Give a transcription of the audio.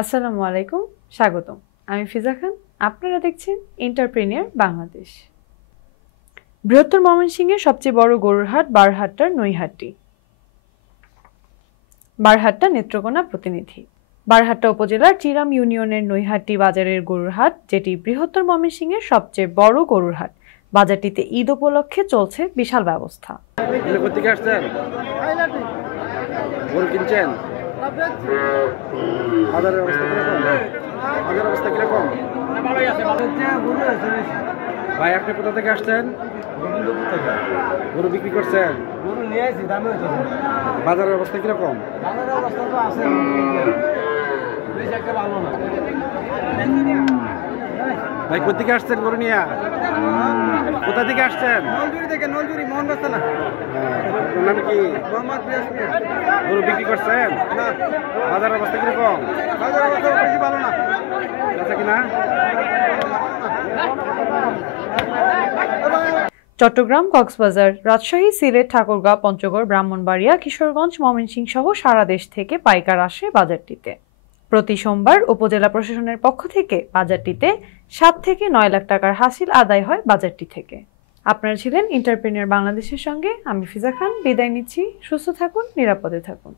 আসসালামু আলাইকুম, স্বাগতম। আমি ফিজা খান। আপনারা দেখছেন এন্টারপ্রেনিয়র বাংলাদেশ। বৃহত্তর ময়মনসিংহের সবচেয়ে বড় গরুর হাট বারহাট্টার নৈহাটি। বারহাট্টা নেত্রকোনা প্রতিনিধি। বারহাট্টা উপজেলার চিরাম ইউনিয়নের নৈহাটি বাজারের গরুর হাট, যেটি বৃহত্তর ময়মনসিংহের সবচেয়ে বড় গরুর হাট। বাজারটিতে ঈদ উপলক্ষে চলছে বিশাল ব্যবস্থা। গরু কিনছেন? বাজারের অবস্থা কিরকম? বাজারের অবস্থা কিরকম? ভাই, আপনি কোথা থেকে আসছেন? গরু বিক্রি করছেন? গরু নিয়ে আসি, দামে বাজারের অবস্থা কিরকম? বাজারের অবস্থা তো আছে, বেশ একটা ভালো না। ভাই, কোথা থেকে আসছেন গরু নিয়ে? কোথা থেকে আসছেন? নলজুরি থেকে, নলজুরি মোহন রাস্তা না। আপনার নাম কি? মোহাম্মদ পিয়াসমিয়া। গরু বিক্রি করছেন? না, বাজারের অবস্থা কিরকম? বাজারের অবস্থা বেশি ভালো না। আছে কিনা? চট্টগ্রাম, কক্সবাজার, রাজশাহী, সিলেট, ঠাকুরগাঁও, পঞ্চগড়, ব্রাহ্মণবাড়িয়া, কিশোরগঞ্জ, ময়মনসিংহ সহ সারা দেশ থেকে পাইকার আসে বাজারটিতে। প্রতি সোমবার উপজেলা প্রশাসনের পক্ষ থেকে বাজারটিতে 7 থেকে 9 লাখ টাকার হাসিল আদায় হয় বাজারটি থেকে। আপনারা ছিলেন এন্টারপ্রেনিয়র বাংলাদেশের সঙ্গে। আমি ফিজা খান বিদায় নিচ্ছি। সুস্থ থাকুন, নিরাপদে থাকুন।